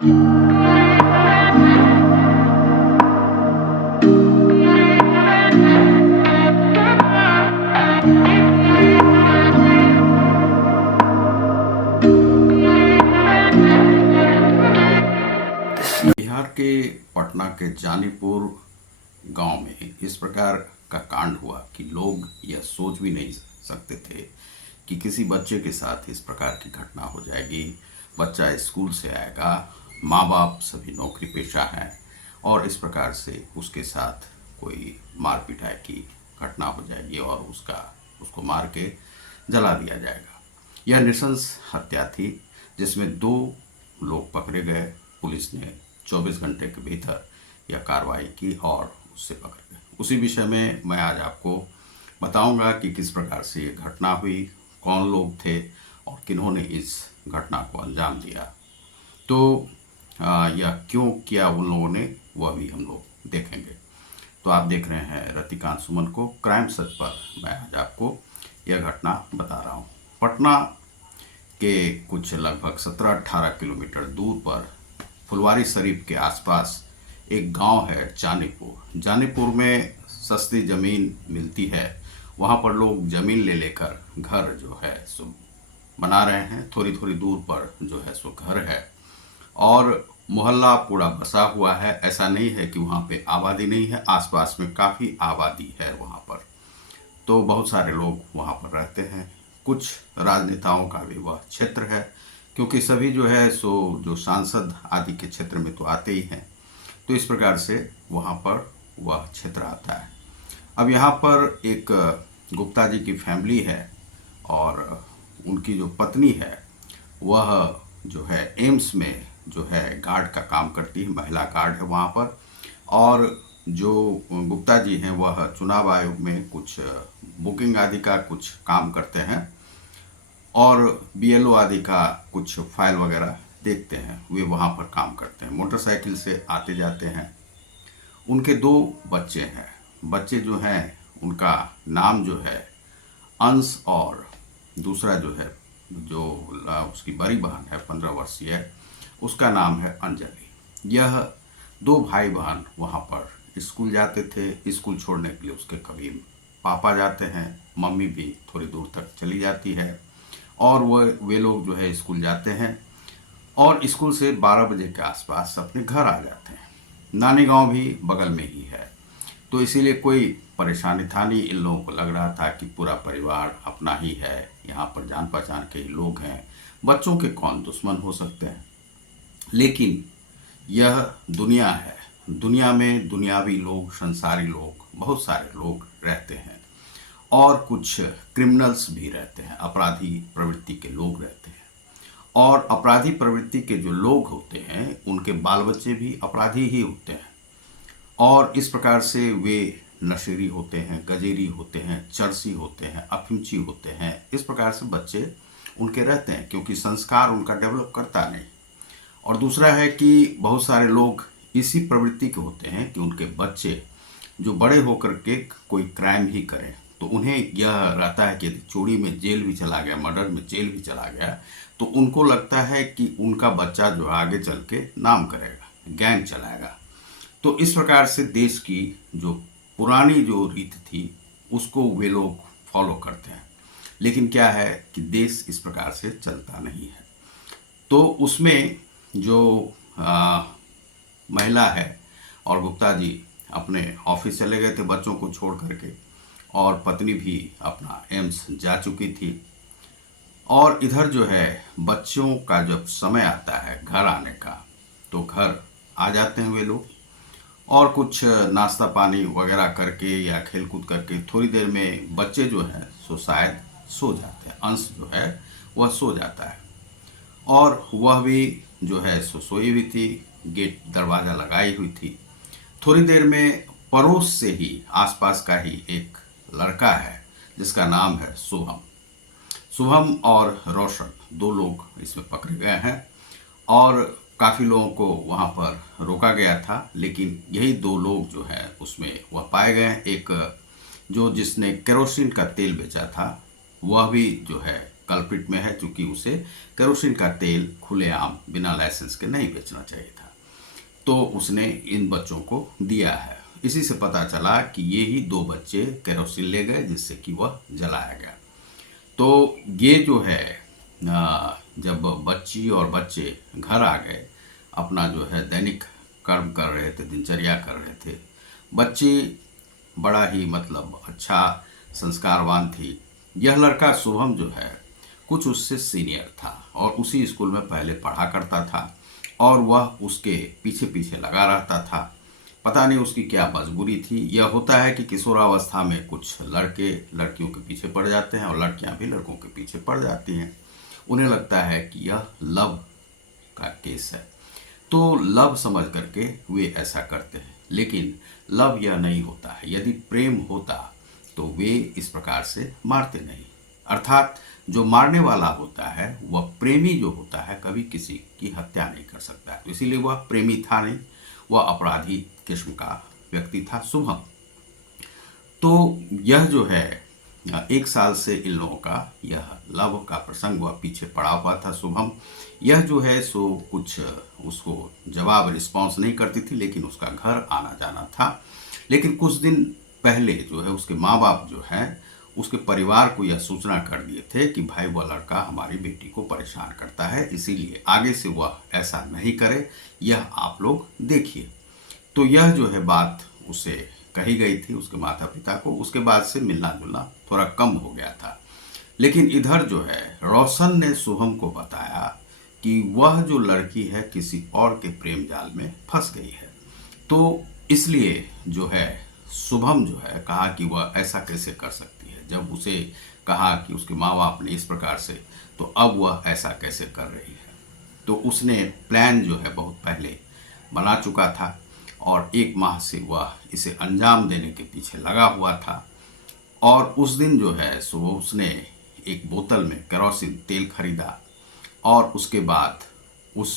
बिहार के पटना के जानीपुर गांव में इस प्रकार का कांड हुआ कि लोग यह सोच भी नहीं सकते थे कि किसी बच्चे के साथ इस प्रकार की घटना हो जाएगी। बच्चा स्कूल से आएगा, माँ बाप सभी नौकरी पेशा हैं और इस प्रकार से उसके साथ कोई मार पिटाई की घटना हो जाएगी और उसको मार के जला दिया जाएगा। यह नृशंस हत्या थी जिसमें 2 लोग पकड़े गए। पुलिस ने 24 घंटे के भीतर यह कार्रवाई की और उससे पकड़ गए। उसी विषय में मैं आज आपको बताऊंगा कि किस प्रकार से ये घटना हुई, कौन लोग थे और किन्होंने इस घटना को अंजाम दिया। तो यह क्यों किया उन लोगों ने, वह भी हम लोग देखेंगे। तो आप देख रहे हैं रतिकांत सुमन को क्राइम सच पर। मैं आज आपको यह घटना बता रहा हूँ। पटना के कुछ लगभग 17-18 किलोमीटर दूर पर फुलवारी शरीफ के आसपास एक गांव है जानीपुर। जानीपुर में सस्ती ज़मीन मिलती है, वहां पर लोग ज़मीन ले लेकर घर जो है सो बना रहे हैं। थोड़ी थोड़ी दूर पर जो है सो घर है और मोहल्ला पूरा बसा हुआ है। ऐसा नहीं है कि वहाँ पे आबादी नहीं है, आसपास में काफ़ी आबादी है वहाँ पर। तो बहुत सारे लोग वहाँ पर रहते हैं। कुछ राजनेताओं का भी वह क्षेत्र है, क्योंकि सभी जो है सो जो सांसद आदि के क्षेत्र में तो आते ही हैं। तो इस प्रकार से वहाँ पर वह क्षेत्र आता है। अब यहाँ पर एक गुप्ता जी की फैमिली है और उनकी जो पत्नी है वह जो है एम्स में जो है गार्ड का काम करती है, महिला गार्ड है वहाँ पर। और जो गुप्ता जी हैं वह चुनाव आयोग में कुछ बुकिंग आदि का कुछ काम करते हैं और बीएलओ आदि का कुछ फाइल वगैरह देखते हैं। वे वहाँ पर काम करते हैं, मोटरसाइकिल से आते जाते हैं। उनके 2 बच्चे हैं। बच्चे जो हैं उनका नाम जो है अंश और दूसरा जो है जो उसकी बड़ी बहन है 15 वर्षीय, उसका नाम है अंजलि। यह 2 भाई बहन वहाँ पर स्कूल जाते थे। स्कूल छोड़ने के लिए उसके कभी पापा जाते हैं, मम्मी भी थोड़ी दूर तक चली जाती है और वे लोग जो है स्कूल जाते हैं और स्कूल से 12 बजे के आसपास अपने घर आ जाते हैं। नानी गांव भी बगल में ही है, तो इसीलिए कोई परेशानी था नहीं। इन लोगों को लग रहा था कि पूरा परिवार अपना ही है, यहाँ पर जान पहचान के ही लोग हैं, बच्चों के कौन दुश्मन हो सकते हैं। लेकिन यह दुनिया है, दुनिया में दुनियावी लोग, संसारी लोग, बहुत सारे लोग रहते हैं और कुछ क्रिमिनल्स भी रहते हैं, अपराधी प्रवृत्ति के लोग रहते हैं। और अपराधी प्रवृत्ति के जो लोग होते हैं उनके बाल बच्चे भी अपराधी ही होते हैं और इस प्रकार से वे नशेड़ी होते हैं, गजेरी होते हैं, चरसी होते हैं, अफिमची होते हैं। इस प्रकार से बच्चे उनके रहते हैं क्योंकि संस्कार उनका डेवलप करता नहीं। और दूसरा है कि बहुत सारे लोग इसी प्रवृत्ति के होते हैं कि उनके बच्चे जो बड़े होकर के कोई क्राइम ही करें, तो उन्हें यह रहता है कि यदि चोरी में जेल भी चला गया, मर्डर में जेल भी चला गया, तो उनको लगता है कि उनका बच्चा जो आगे चल के नाम करेगा, गैंग चलाएगा। तो इस प्रकार से देश की जो पुरानी जो रीत थी उसको वे लोग फॉलो करते हैं। लेकिन क्या है कि देश इस प्रकार से चलता नहीं है। तो उसमें जो महिला है और गुप्ता जी अपने ऑफिस चले गए थे बच्चों को छोड़ करके और पत्नी भी अपना एम्स जा चुकी थी। और इधर जो है बच्चों का जब समय आता है घर आने का, तो घर आ जाते हैं वे लोग और कुछ नाश्ता पानी वगैरह करके या खेल कूद करके थोड़ी देर में बच्चे जो हैं सो शायद सो जाते हैं। अंश जो है वह सो जाता है और वह भी जो है सो सोई हुई थी, गेट दरवाज़ा लगाई हुई थी। थोड़ी देर में पड़ोस से ही आसपास का ही एक लड़का है जिसका नाम है शुभम और रोशन, 2 लोग इसमें पकड़े गए हैं और काफ़ी लोगों को वहाँ पर रोका गया था। लेकिन यही 2 लोग जो है उसमें वह पाए गए। एक जो जिसने केरोसिन का तेल बेचा था वह भी जो है कल्प्रिट में है, क्योंकि उसे केरोसिन का तेल खुलेआम बिना लाइसेंस के नहीं बेचना चाहिए था। तो उसने इन बच्चों को दिया है। इसी से पता चला कि ये ही 2 बच्चे केरोसिन ले गए, जिससे कि वह जलाया गया। तो ये जो है जब बच्ची और बच्चे घर आ गए, अपना जो है दैनिक कर्म कर रहे थे, दिनचर्या कर रहे थे। बच्ची बड़ा ही मतलब अच्छा संस्कारवान थी। यह लड़का शुभम जो है कुछ उससे सीनियर था और उसी स्कूल में पहले पढ़ा करता था और वह उसके पीछे पीछे लगा रहता था। पता नहीं उसकी क्या मजबूरी थी। यह होता है कि किशोरावस्था में कुछ लड़के लड़कियों के पीछे पड़ जाते हैं और लड़कियां भी लड़कों के पीछे पड़ जाती हैं। उन्हें लगता है कि यह लव का केस है, तो लव समझ करके वे ऐसा करते हैं। लेकिन लव यह नहीं होता है। यदि प्रेम होता तो वे इस प्रकार से मारते नहीं। अर्थात जो मारने वाला होता है वह प्रेमी जो होता है कभी किसी की हत्या नहीं कर सकता है। तो इसीलिए वह प्रेमी था नहीं, वह अपराधी किस्म का व्यक्ति था शुभम। तो यह जो है 1 साल से इन लोगों का यह लव का प्रसंग वह पीछे पड़ा हुआ था शुभम। यह जो है सो कुछ उसको जवाब रिस्पॉन्स नहीं करती थी, लेकिन उसका घर आना जाना था। लेकिन कुछ दिन पहले जो है उसके माँ बाप जो है उसके परिवार को यह सूचना कर दिए थे कि भाई वह लड़का हमारी बेटी को परेशान करता है, इसीलिए आगे से वह ऐसा नहीं करे, यह आप लोग देखिए। तो यह जो है बात उसे कही गई थी उसके माता पिता को। उसके बाद से मिलना जुलना थोड़ा कम हो गया था। लेकिन इधर जो है रोशन ने शुभम को बताया कि वह जो लड़की है किसी और के प्रेम जाल में फंस गई है। तो इसलिए जो है शुभम जो है कहा कि वह ऐसा कैसे कर सकती है। जब उसे कहा कि उसके माँ बाप ने इस प्रकार से, तो अब वह ऐसा कैसे कर रही है। तो उसने प्लान जो है बहुत पहले बना चुका था और 1 माह से वह इसे अंजाम देने के पीछे लगा हुआ था। और उस दिन जो है सो उसने एक बोतल में केरोसिन तेल खरीदा और उसके बाद उस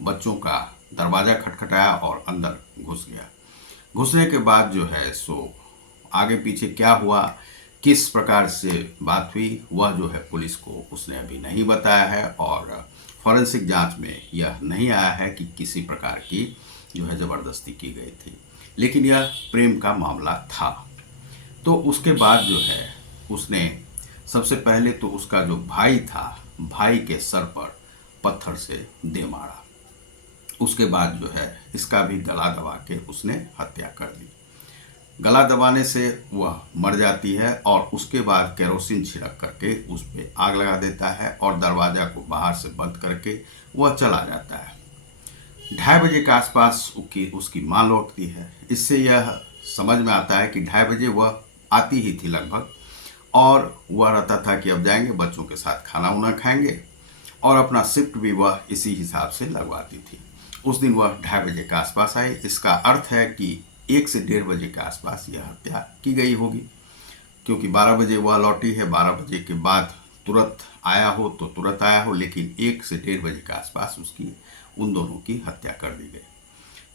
बच्चों का दरवाज़ा खटखटाया और अंदर घुस गया। घुसने के बाद जो है सो आगे पीछे क्या हुआ, किस प्रकार से बात हुई, वह जो है पुलिस को उसने अभी नहीं बताया है और फॉरेंसिक जांच में यह नहीं आया है कि किसी प्रकार की जो है ज़बरदस्ती की गई थी। लेकिन यह प्रेम का मामला था। तो उसके बाद जो है उसने सबसे पहले तो उसका जो भाई था, भाई के सर पर पत्थर से दे मारा। उसके बाद जो है इसका भी गला दबा के उसने हत्या कर दी। गला दबाने से वह मर जाती है और उसके बाद केरोसिन छिड़क करके उस पर आग लगा देता है और दरवाज़ा को बाहर से बंद करके वह चला जाता है। 2:30 बजे के आसपास उसकी माँ लौटती है। इससे यह समझ में आता है कि 2:30 बजे वह आती ही थी लगभग, और वह रहता था कि अब जाएंगे बच्चों के साथ खाना वाना खाएंगे और अपना शिफ्ट भी वह इसी हिसाब से लगवाती थी। उस दिन वह 2:30 बजे के आसपास आई। इसका अर्थ है कि 1 से 1:30 बजे के आसपास यह हत्या की गई होगी, क्योंकि 12 बजे वह लौटी है। 12 बजे के बाद तुरंत आया हो तो तुरंत आया हो, लेकिन 1 से 1:30 बजे के आसपास उसकी उन दोनों की हत्या कर दी गई।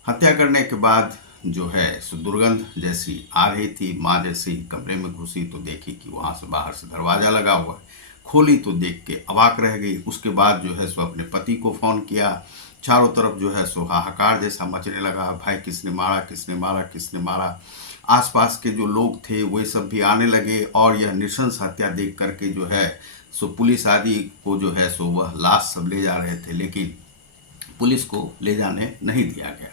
हत्या करने के बाद जो है सो दुर्गंध जैसी आ रही थी। माँ जैसे ही कमरे में घुसी तो देखी कि वहाँ से बाहर से दरवाज़ा लगा हुआ है। खोली तो देख के अवाक रह गई। उसके बाद जो है सो अपने पति को फ़ोन किया। चारों तरफ जो है सो हाहाकार जैसा मचने लगा, भाई किसने मारा, किसने मारा, किसने मारा। आसपास के जो लोग थे वे सब भी आने लगे और यह नृशंस हत्या देख करके जो है सो पुलिस आदि को जो है सो वह लाश सब ले जा रहे थे, लेकिन पुलिस को ले जाने नहीं दिया गया।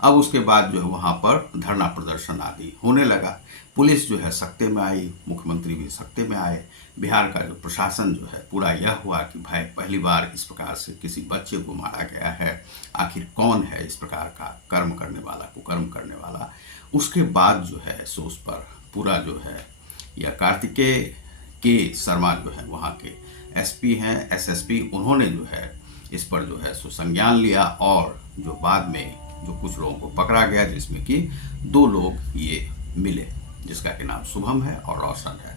अब उसके बाद जो है वहाँ पर धरना प्रदर्शन आदि होने लगा। पुलिस जो है सख्ते में आई, मुख्यमंत्री भी सख्ते में आए। बिहार का जो प्रशासन जो है पूरा यह हुआ कि भाई पहली बार इस प्रकार से किसी बच्चे को मारा गया है, आखिर कौन है इस प्रकार का कर्म करने वाला, कुकर्म करने वाला। उसके बाद जो है सो उस पर पूरा जो है यह कार्तिकेय के शर्मा जो है वहाँ के एसपी हैं, एसएसपी, उन्होंने जो है इस पर जो है सो संज्ञान लिया और जो बाद में जो कुछ लोगों को पकड़ा गया, जिसमें कि 2 लोग ये मिले, जिसका के नाम शुभम है और रोशन है,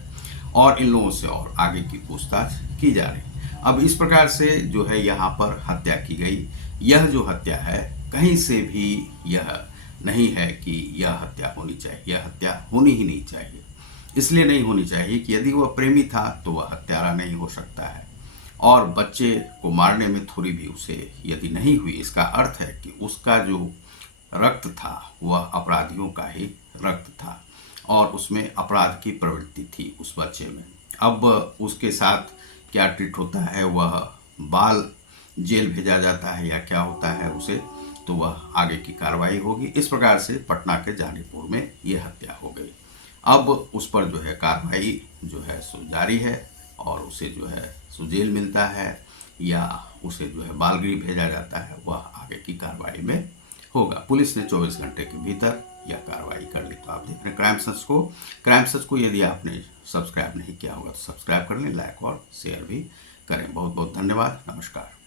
और इन लोगों से और आगे की पूछताछ की जा रही। अब इस प्रकार से जो है यहाँ पर हत्या की गई। यह जो हत्या है कहीं से भी यह नहीं है कि यह हत्या होनी चाहिए। यह हत्या होनी ही नहीं चाहिए। इसलिए नहीं होनी चाहिए कि यदि वह प्रेमी था तो वह हत्यारा नहीं हो सकता है। और बच्चे को मारने में थोड़ी भी उसे यदि नहीं हुई, इसका अर्थ है कि उसका जो रक्त था वह अपराधियों का ही रक्त था और उसमें अपराध की प्रवृत्ति थी उस बच्चे में। अब उसके साथ क्या ट्रीट होता है, वह बाल जेल भेजा जाता है या क्या होता है उसे, तो वह आगे की कार्रवाई होगी। इस प्रकार से पटना के जानीपुर में ये हत्या हो गई। अब उस पर जो है कार्रवाई जो है सो जारी है और उसे जो है सो जेल मिलता है या उसे जो है बालगृह भेजा जाता है, वह आगे की कार्रवाई में होगा। पुलिस ने 24 घंटे के भीतर यह कार्रवाई कर ली। तो आप देख रहे हैं क्राइम सच को यदि आपने सब्सक्राइब नहीं किया होगा तो सब्सक्राइब कर लें, लाइक और शेयर भी करें। बहुत बहुत धन्यवाद। नमस्कार।